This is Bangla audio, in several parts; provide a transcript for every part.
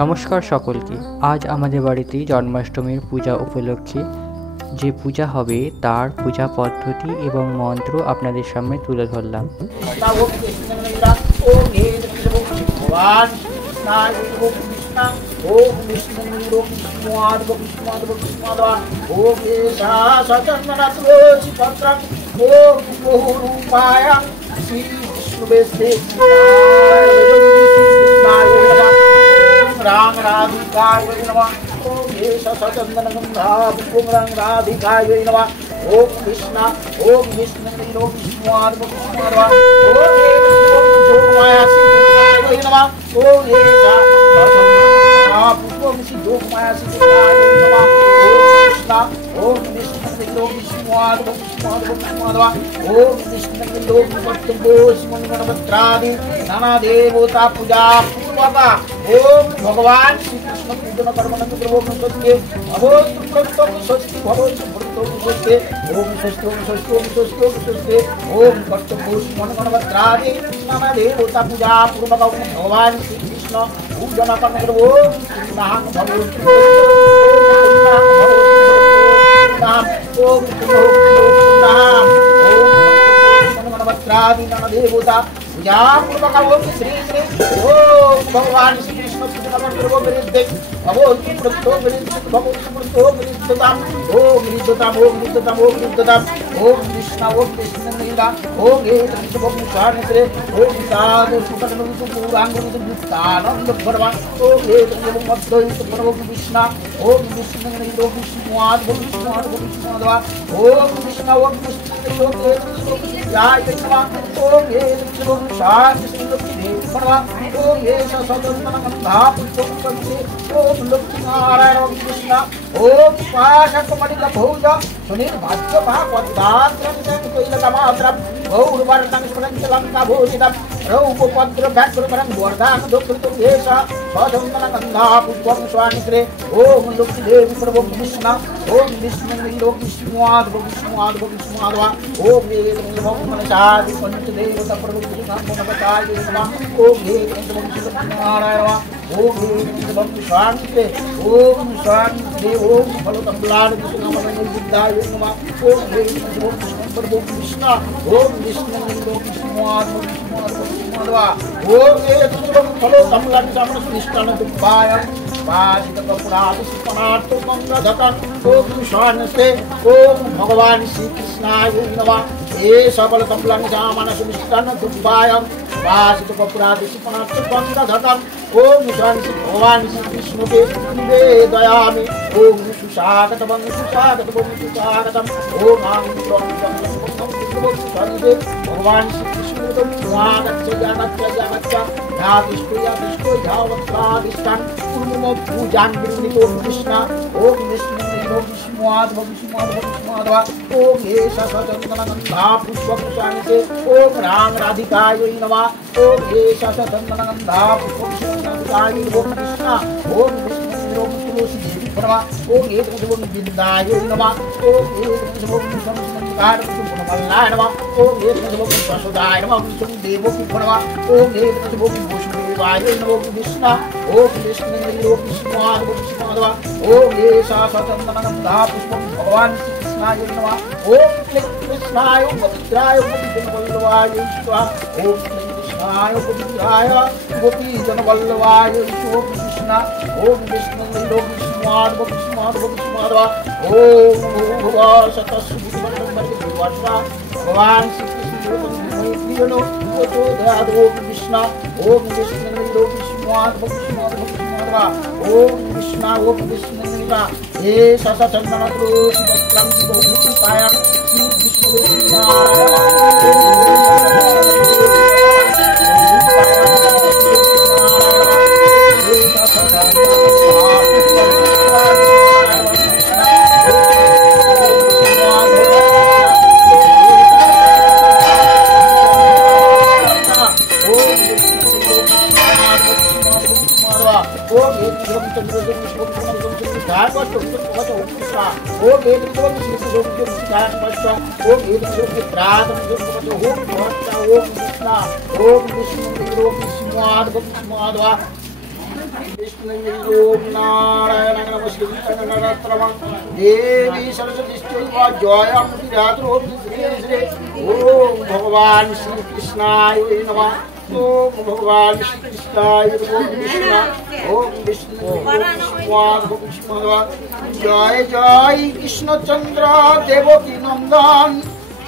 নমস্কার সকলকে। আজ আমাদের বাড়িতে জন্মাষ্টমীর পূজা উপলক্ষে যে পূজা হবে তার পূজা পদ্ধতি এবং মন্ত্র আপনাদের সামনে তুলে ধরলাম। रांग राधिकाय नमः ओम येष सचंदन गंधा पुष्पं रंग राधिकाय नमः ओम कृष्णा ओम विष्णु ओम विष्णुवाद भगवान ओम माया सिद्धाय नमः ओम येष सचंदन पुष्पं सिद्धों माया सिद्धाय नमः ओम कृष्णा ओम विष्णु ओम विष्णुवाद भगवान ओम विष्णु ओम भक्तों सिमंगलभद्रादि नाना देवता पूजा पूर्वका ओम भगवान श्री कृष्ण पूजन कर्मणि प्रभो मुसत्ते भवतु प्रत्तम स्वस्ति भवतु भक्तो मुसत्ते ओम स्वस्ति ओम स्वस्ति ओम स्वस्ति ओम स्वस्ति ओम कर्तव्यो सिमंगलभद्रादि नाना देवता पूजा पूर्वका भगवान श्री कृष्ण पूजन कर्मणि प्रभो नाम भवतु नाम ओम नाम सिमंगलभद्रादि नाना देवता पूजा पूर्वक ओम श्री श्री ओम भगवान श्री कृष्ण पूजन कर्मणि विरुद्धे भगवती प्रत्तो विरुद्धे भगवती प्रत्तो विरुद्धताम ओम विरुद्धताम ओम विरुद्धताम ओम विरुद्धताम ओम कृष्ण ओम कृष्ण नीला ओम हे कृष्ण ओम स्वामी ओम साधु सुखन पुरांग विद्यानंद भगवान ओम हे कृष्ण मद्दय भगवान कृष्ण ओम कृष्ण नीलो विष्णुवाद विष्णुवाद विष्णुवाद ओम कृष्ण ओम कृष्ण ओम जय कृष्ण ओम हे कृष्ण शांति सुखी भगवान ओम ये सचंदन गंधा पुष्पं ओम लक्ष्मी नारायण ओम कृष्ण ओम पाशक मणिक भोज सुनील भाग्य महापद्मात्रम कैलकमात्रम गौरवर्णं स्फुरञ्चलङ्का भूषितं रौपपद्र व्याघ्रवरं वर्धां दुःखितं येष सचंदन गंधा पुष्पं स्वानित्रे ओम लक्ष्मी देवी प्रभो कृष्ण ओम विष्णु नीलो विष्णुवाद विष्णुवाद विष्णुवाद ओम ये मनसादि पंचदेवता प्रभो कृष्ण मनपताय नमः ओम हे नारायण ओम हे शांति ओम शांति ओम फलतम्लान विष्णुनामविद्याय नमः ओम हे प्रभु कृष्ण ओम विष्णु विष्णुवाद ओम हे फलतम्लान विष्णुनाम दुःखाय पाशित कपुराद सुपनार्थ मंगधकन ओम शांति ओम भगवान श्री कृष्णाय नमः हे सबल कमलं जामन सुमिष्टान दुःखाय पाशित कपुराद सुपनार्थ मंगधकन ओम शांति भगवान श्री कृष्ण के निवेदयामि ओम सुशागत बंग सुशागत ओम आम भगवान श्री कृष्ण को स्वागत यातिष्ठो यावत्रादिष्टान पूर्णम पूजान विनितो कृष्ण ओम विष्णु विष्णुवाद ओम हे सचंदन गंधा पुष्पपुष्पाणि ओम राम राधिकाय नमः ओम हे सचंदन गंधा पुष्पपुष्पाणि ओम कृष्ण ओम विष्णु तुलसी देवी प्रमा ओम हे कृष्ण विद्याय नमः ओम हे कृष्ण संस्कार पुष्पमल्लाय नमः ओम हे कृष्ण प्रसोदाय नमः विष्णु देवो प्रमा ओम हे कृष्ण वाय नमो कृष्ण ओम विष्णु नीलो विष्णुवाद ओम ये सचंदन गंधा पुष्पं भगवान श्री कृष्णाय नमः ओम कृष्णाय पवित्राय गोपीजनवल्लभाय स्वाहा ओम कृष्णाय पवित्राय गोपीजनवल्लभाय ओम कृष्ण ओम विष्णु नीलो विष्णुवाद ओम भगवान भगवान श्री कृष्ण ओम कृष्ण ओम विष्णु नीलो विष्णुवाद ओम कृष्ण ओम विष्णु नीला हे सचंदन तुलसी वस्त्रं बहुपाय श्री विष्णु ओम ওম নারায়ণায় নমঃ শ্রীকৃষ্ণায় নরোত্তমঃ দেবী সরস্বতী জয়ং বিরাত্র ওম শ্রী শ্রী ওম ভগবান শ্রীকৃষ্ণায় নমঃ ওম ভগবান শ্রীকৃষ্ণায় ওম কৃষ্ণ ওম বিষ্ণু জয় জয় কৃষ্ণচন্দ্র দেবকী নন্দন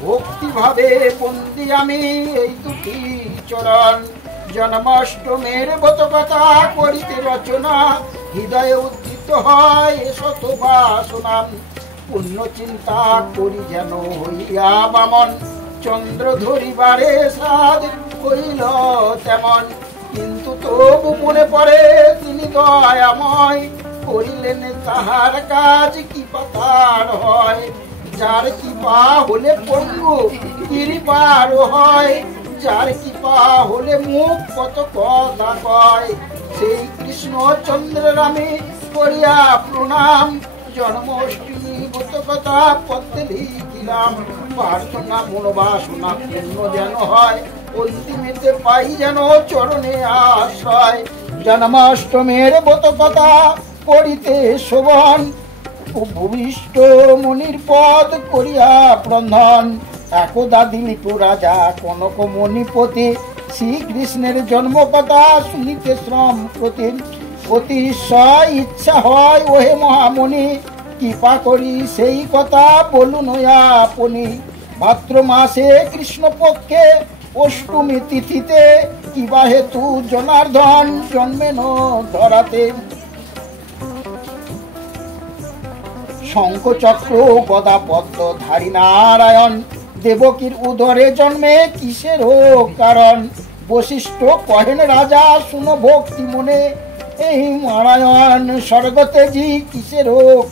ভক্তি ভাবে বন্দি আমি এই দুটি চরণ জন্মাষ্টমীর ব্রত কথা করিতে রচনা হৃদয়ে উদ্দীপ্ত হয় শত বাসনা পুণ্য চিন্তা করি যেন হইয়া বামন চন্দ্র ধরিবারে সাধ হইল তেমন কিন্তু তবু মনে পড়ে তিনি দয়াময় করিলেন তাহার কাজ কি পাতার হয় যার কৃপা হলে পঙ্গু গিরিপার হয় যার কৃপা হলে মুখ কত কথা কয় সেই কৃষ্ণচন্দ্রের আমি করিয়া প্রণাম জন্মাষ্টমী ব্রত কথা পত্রে লিখিলাম প্রার্থনা মনোবাসনা পূর্ণ যেন হয় অন্তিমেতে পাই যেন চরণে আশ্রয় জন্মাষ্টমীর ব্রত কথা করিতে শোভন ভূমিষ্ঠ মনির পদ করিয়া প্রন্ধন একদা দিলীপ রাজা কনক মণিপতি শ্রীকৃষ্ণের জন্ম কথা শুনিতে শ্রম প্রতি অতিশয় ইচ্ছা হয় ওহে মহামণি কৃপা করি সেই কথা বলুন আপনি ভাদ্র মাসে কৃষ্ণপক্ষে অষ্টমী তিথিতে কিবা হেতু জনার্দন জন্মেন ধরাতে শঙ্খচক্র গদা পদ্ম ধারী নারায়ণ দেবকীর উদরে জন্মে কিসের কারণ বশিষ্ঠ কহেন রাজা শুনো ভক্তি মনে এই নারায়ণ স্বর্গতে জি কিসের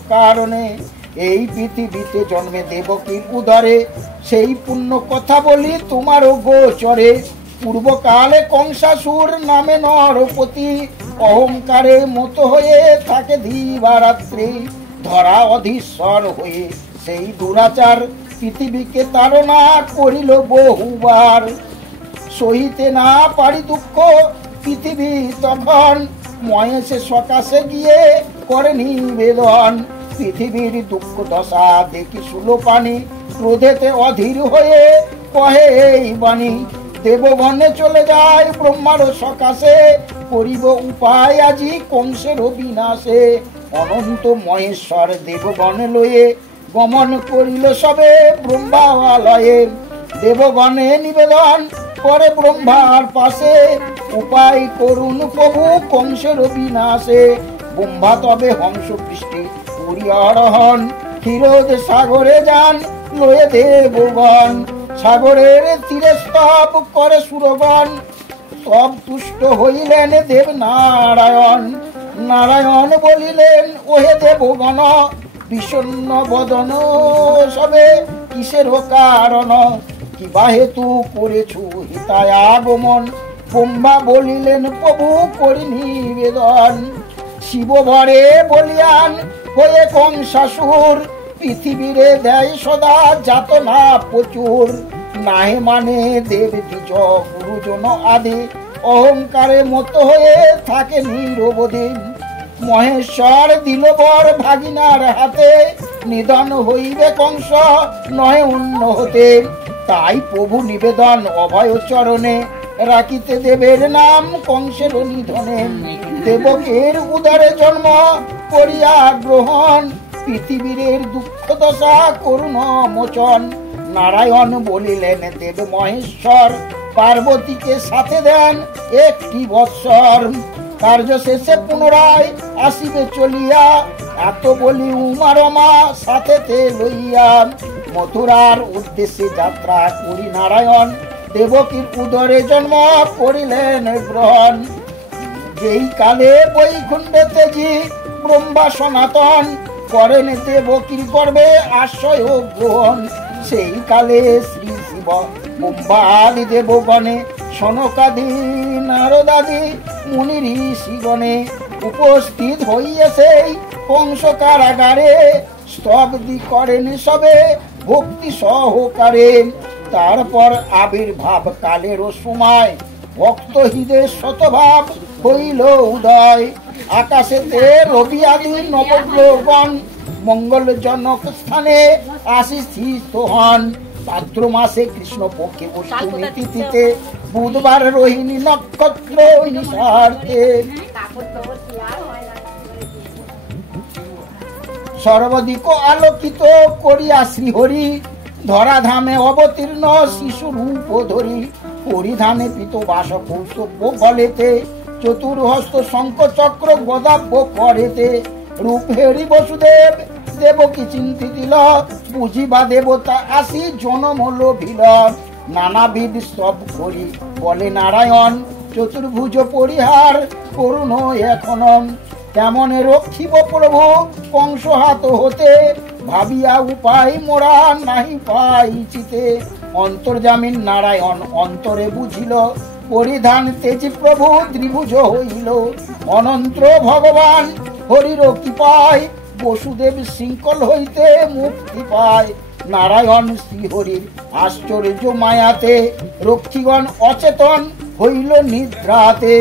কারণে এই পৃথিবীতে জন্মে দেবকীর উদরে সেই পুণ্য কথা বলি তোমারও গোচরে পূর্বকালে কংসাসুর নামে নরপতি অহংকারে মতো হয়ে থাকে দিবারাত্রি ধরা অধীশ্বর হয়ে সেই দুরাচার পৃথিবীকে তাড়না করিল বহুবার সহিতে না পারি দুঃখ পৃথিবী তখন মহেশে সকাশে গিয়ে করে নিবেদন পৃথিবীর দুঃখ দশা দেখি সুলোপানি ক্রোধেতে অধীর হয়ে কহে এই বাণী দেবগণে চলে যায় ব্রহ্মার সকাশে করিব উপায় আজি কংসের বিনাশে অনন্ত মহেশ্বর দেবগণে লয়ে গমন করিল সবে ব্রহ্মালয়ে দেবগণে নিবেদন করে ব্রহ্মার পাশে উপায় করুন প্রভু কংসের বিনাশে ব্রহ্মা তবে হংস বৃষ্টি পুরিয়ারহন ক্ষীরোদ সাগরে যান লয়ে দেবগণ সাগরের তীরে স্তব করে সুরগণ সব তুষ্ট হইলেন দেব নারায়ণ নারায়ণ বলিলেন ওহে দেবগণ বিষণ্ণ বদন সবে কিসের কারণ কিবা হেতু করেছু হিতায় আগমন ব্রহ্মা বলিলেন প্রভু করি নিবেদন শিব ভরে বলিয়ান হয়ে কংসাসুর পৃথিবীরে দেয় সদা যাতনা প্রচুর নাহে মানে দেব দ্বিজ গুরুজন আদি অহংকারে মতো হয়ে থাকে নিরবধি মহেশ্বর দিল বর ভাগিনার হাতে নিধন হইবে কংস নহে অন্য হতে তাই প্রভু নিবেদন অভয় চরণে রাখিতে দেবের নাম কংসের নিধনে দেবকের উদরে জন্ম করিয়া গ্রহণ পৃথিবীর দুঃখ দশা করুণ মোচন নারায়ণ বলিলেন দেব মহেশ্বর পার্বতীকে সাথে দেন একটি বৎসর কার্য শেষে পুনরায় আসিবে চলিয়া এত বলি উমারমা সাথেতে লইয়া মথুরার উদ্দেশ্যে যাত্রা করি নারায়ণ দেবকীর উদরে জন্ম করিলেন গ্রহণ যেই কালে বৈকুণ্ঠেতে জি ব্রহ্মা সনাতন করেন দেবকীর গর্ভে আশ্রয় গ্রহণ সেই কালে শ্রী শিব ব্রহ্মা আদি দেবগণে সনকাদি নারদাদি মুনি ঋষিগণে উপস্থিত হইয়াছে কংস কারাগারে স্তব্ধি করেন সবে ভক্তি সহকারে তারপর আবির্ভাব কালেরও সময় ভক্ত হৃদয় শতভাব হইল উদয় আকাশেতে রবি আদি নবগ্রহগণ মঙ্গলজনক স্থানে আসিস্থিত হন। ভাদ্র মাসে কৃষ্ণ পক্ষে অষ্টমী তিথিতে বুধবার রোহিণী নক্ষত্র নিশার্তে সর্বাধিক আলোকিত করিয়া শ্রীহরি ধরাধামে অবতীর্ণ শিশু রূপ ধরি পরিধানে পীত বাস কৌস্তব্য বলেতে চতুর্হস্ত শঙ্খ চক্র গদাব্য করেতে রূপ হেরি বসুদেব দেবকী চিন্তিতিল বুঝিবা দেবতা আসি জনমল ভিল নানাবিধ সব করি বলে নারায়ণ চতুর্ভুজ পরিহার করুণ এখন তেমনে রক্ষিব প্রভু কংস হাত হতে ভাবিয়া উপায় মোরা নাহি পাইচিতে অন্তর্জামিন নারায়ণ অন্তরে বুঝিল পরিধান তেজি প্রভু ত্রিভুজ হইল অনন্ত ভগবান হরির কৃপায় বসুদেব শৃঙ্খল হইতে মুক্তি পায় নারায়ণ শ্রীহরির আশ্চর্য মায়াতে রক্ষীগণ অচেতন হইল নিদ্রাতে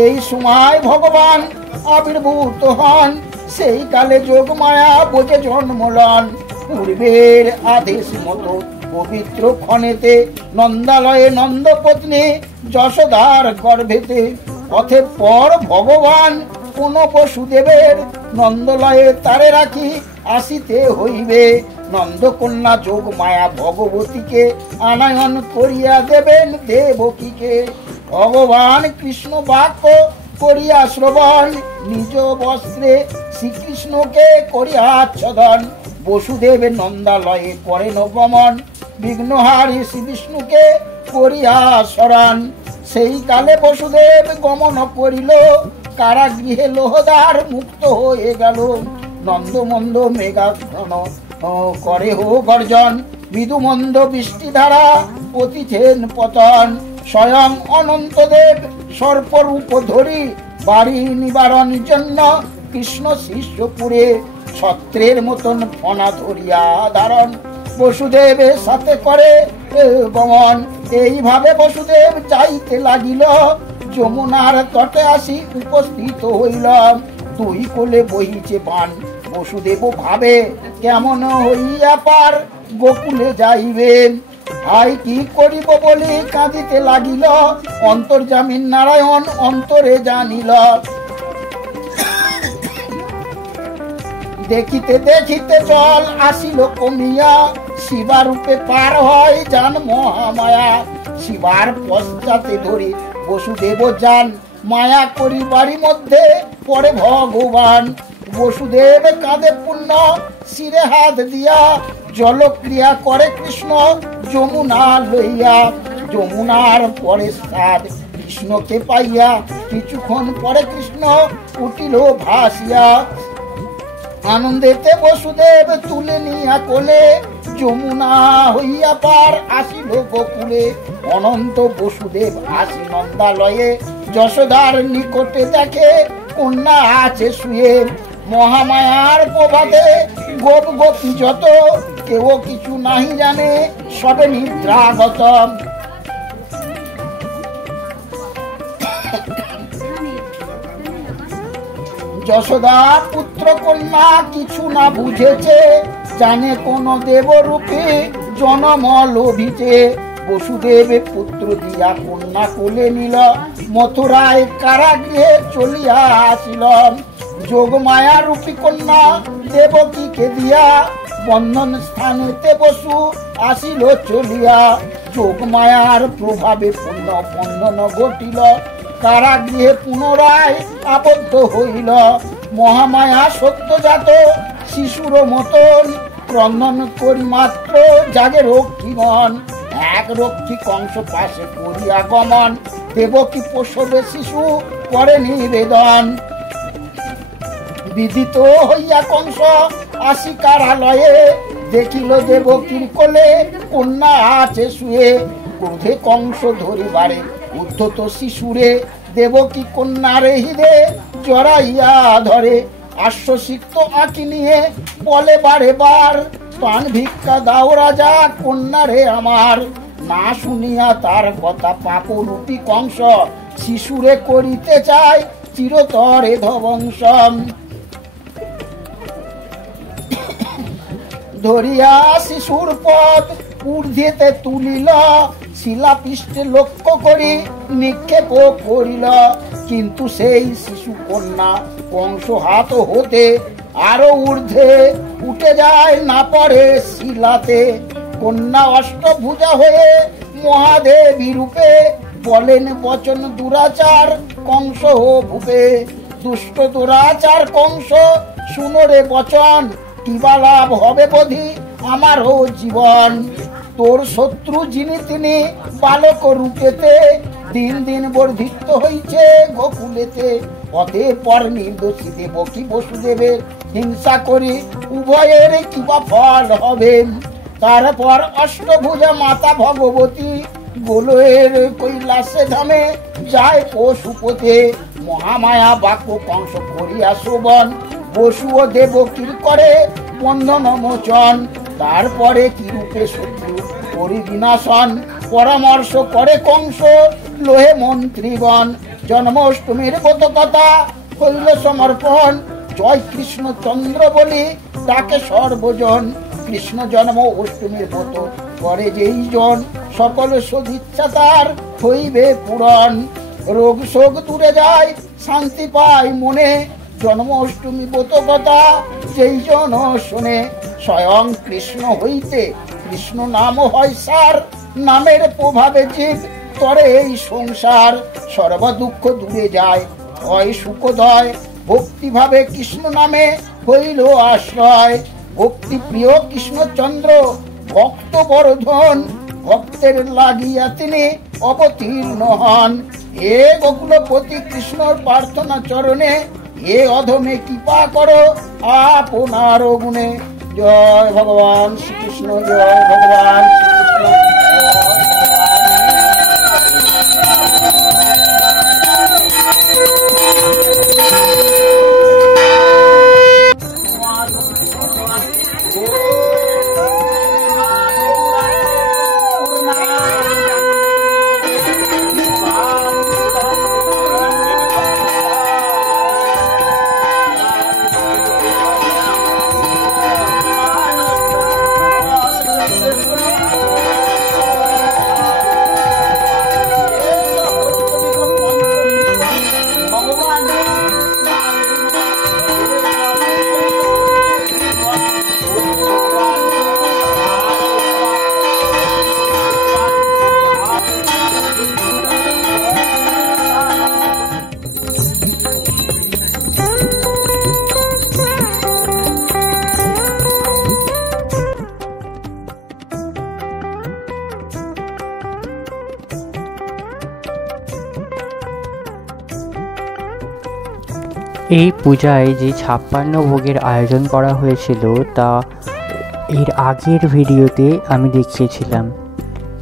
এই সময় ভগবান আবির্ভূত হন সেই কালে যোগ মায়া বোঝে জন্মলন পূর্বের আদেশ মতো পবিত্র ক্ষণেতে নন্দালয়ে নন্দপত্নী যশোদার গর্ভেতে পথে পর ভগবান কোন বসুদেবের নন্দলয়ে তারে রাখি আসিতে হইবে নন্দকন্যা যোগ মায়া ভগবতীকে আনয়ন করিয়া দেবেন দেবকীকে ভগবান কৃষ্ণ বাক্য করিয়া শ্রবণ নিজ বস্ত্রে শ্রীকৃষ্ণকে করিয়া আচ্ছাদন বসুদেব নন্দালয়ে করেন গমন বিঘ্নহারী শ্রীবিষ্ণুকে করিয়া শরণ সেই কালে বসুদেব গমন করিল কারাগৃহে লোহদার মুক্ত হয়ে গেল নন্দমন্দ মেঘাঘন করে হো গর্জন বিদুমন্দ বৃষ্টি ধারা পতিছেন পতন স্বয়ং অনন্তদেব সর্পরূপ ধরি বাড়ি নিবারণ জন্য কৃষ্ণ শিষ্যপুরে ছত্রের মতন ফনা ধরিয়া ধারণ বসুদেবের সাথে করে গমন এইভাবে বসুদেব যাইতে লাগিল যমুনার তটে আসি উপস্থিত হইল দুই কোলে বহিছে বান বসুদেব ভাবে কেমন হইয়া পার গোকুলে যাইবে হাই কি করিব বলে কাঁদিতে লাগিল অন্তর্জামিন নারায়ণ অন্তরে জানিল দেখিতে দেখিতে জল আসিল কমিয়া শিবারূপে পার হয় যান মহামায়া শিবার পশ্চাতে ধরে বসুদেব যান মায়া করি বাড়ি মধ্যে পরে ভগবান বসুদেব কাঁধে পুণ্য শিরে হাত দিয়া জলক্রিয়া করে কৃষ্ণ যমুনা লইয়া যমুনার পরে সাদ কৃষ্ণকে পাইয়া কিছুক্ষণ পরে কৃষ্ণ উঠিল ভাসিয়া আনন্দেতে বসুদেব তুলে নিয়া কোলে যমুনা হইয়া পার আসিল গোকুলে অনন্ত বসুদেব আসি নন্দালয়ে যশোদার নিকটে দেখে কন্যা আছে শুয়ে মহামায়ার প্রভাতে গোপ গোপী যত কেউ কিছু নাহি জানে সবে নিদ্রাগত যশোদা পুত্র কন্যা কিছু না বুঝেছে জানে কোন দেবরূপে জনম লোভিতে বসুদেব পুত্র দিয়া কন্যা কোলে নিল মথুরায় কারাগৃহে চলিয়া আসিল যোগমায়া রূপী কন্যা দেবকীকে দিয়া বন্ধন স্থানেতে বসু আসিল চলিয়া যোগমায়ার প্রভাবে পূর্ণ বন্ধন ঘটিল কারাগৃহে পুনরায় আবদ্ধ হইল মহামায়া সত্যজাত শিশুর মতন ক্রন্দন করি মাত্র জাগে রক্ষীগণ এক রক্ষী কংস পাশে করিয়া গমন দেবকী প্রসবে শিশু করে নিবেদন বিদিত হইয়া কংস আসি কারালয়ে দেখিল দেবকীর কোলে কন্যা আছে শুয়ে ক্রোধে কংস ধরিবারে উদ্ধত শিশুরে দেবকী কন্যারে হৃদে জড়াইয়া ধরে আশ্বসিক্ত আঁকি নিয়ে বলে বারে বার প্রাণ ভিক্ষা দাও রাজা কন্যারে আমার না শুনিয়া তার কথা পাপরূপী কংস শিশুরে করিতে চায় চিরতরে ধ্বংসম। ধরিয়া শিশুর পদ ঊর্ধ্বেতে তুলিল, শিলাপৃষ্ঠে লক্ষ্য করি নিক্ষেপ করিল। কিন্তু সেই শিশু কন্যা কংস হাত হতে আরো ঊর্ধ্বে উঠে যায়, না পড়ে শিলাতে। কন্যা অষ্টভুজা হয়ে মহাদেবী রূপে বলেন বচন দুরাচার কংস ভূপে। দুষ্ট দুরাচার কংস শুনরে বচন, কিবা লাভ হবে বোধি আমারও জীবন। তোর শত্রু যিনি তিনি বালক রূপেতে, দিন দিন বর্ধিত হইছে গোকুলেতে। অতঃপর নির্দোষী দেবকী বসুদেবের হিংসা করি উভয়ের কিবা ফল হবে। তারপর অষ্টভুজা মাতা ভগবতী গোলয়ের কৈলাসে ধামে যায় পশুপতে। মহামায়া বাক্য কংস করিয়া শোভন, বসু ও দেবকীর করে বন্ধন মোচন। তারপরে কি রূপে শত্রু করি বিনাশন, পরামর্শ করে কংস লোহে মন্ত্রীগণ। জন্মাষ্টমীর ব্রত কথা হইল সমর্পণ, জয় কৃষ্ণ চন্দ্র বলি ডাকে সর্বজন। কৃষ্ণ জন্ম অষ্টমীর ব্রত করে যেই জন, সকল সদিচ্ছা তার হইবে পূরণ। রোগ শোক দূরে যায় শান্তি পায় মনে, জন্মাষ্টমী ব্রত কথা যেই জন শোনে। স্বয়ং কৃষ্ণ হইতে কৃষ্ণ নাম হয় সার, নামের প্রভাবে জীব করে এই সংসার। সর্ব দুঃখ দূরে যায় হয় সুখদয়, ভক্তিভাবে কৃষ্ণ নামে হইল আশ্রয়। ভক্তি প্রিয় কৃষ্ণচন্দ্র ভক্ত বর্ধন, ভক্তের লাগিয়া তিনি অবতীর্ণ হন। এ গোকুলপতি কৃষ্ণর প্রার্থনা চরণে, এ অধমে কৃপা করো আপনার গুণে। জয় ভগবান শ্রীকৃষ্ণ, জয় ভগবান শ্রীকৃষ্ণ। এই পূজায় যে 56 ভোগের আয়োজন করা হয়েছিল তা এর আগের ভিডিওতে আমি দেখিয়েছিলাম,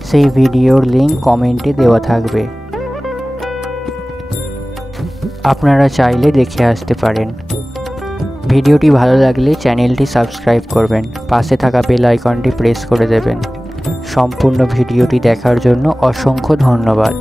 সেই ভিডিওর লিঙ্ক কমেন্টে দেওয়া থাকবে, আপনারা চাইলে দেখে আসতে পারেন। ভিডিওটি ভালো লাগলে চ্যানেলটি সাবস্ক্রাইব করবেন, পাশে থাকা বেল আইকনটি প্রেস করে দেবেন। সম্পূর্ণ ভিডিওটি দেখার জন্য অসংখ্য ধন্যবাদ।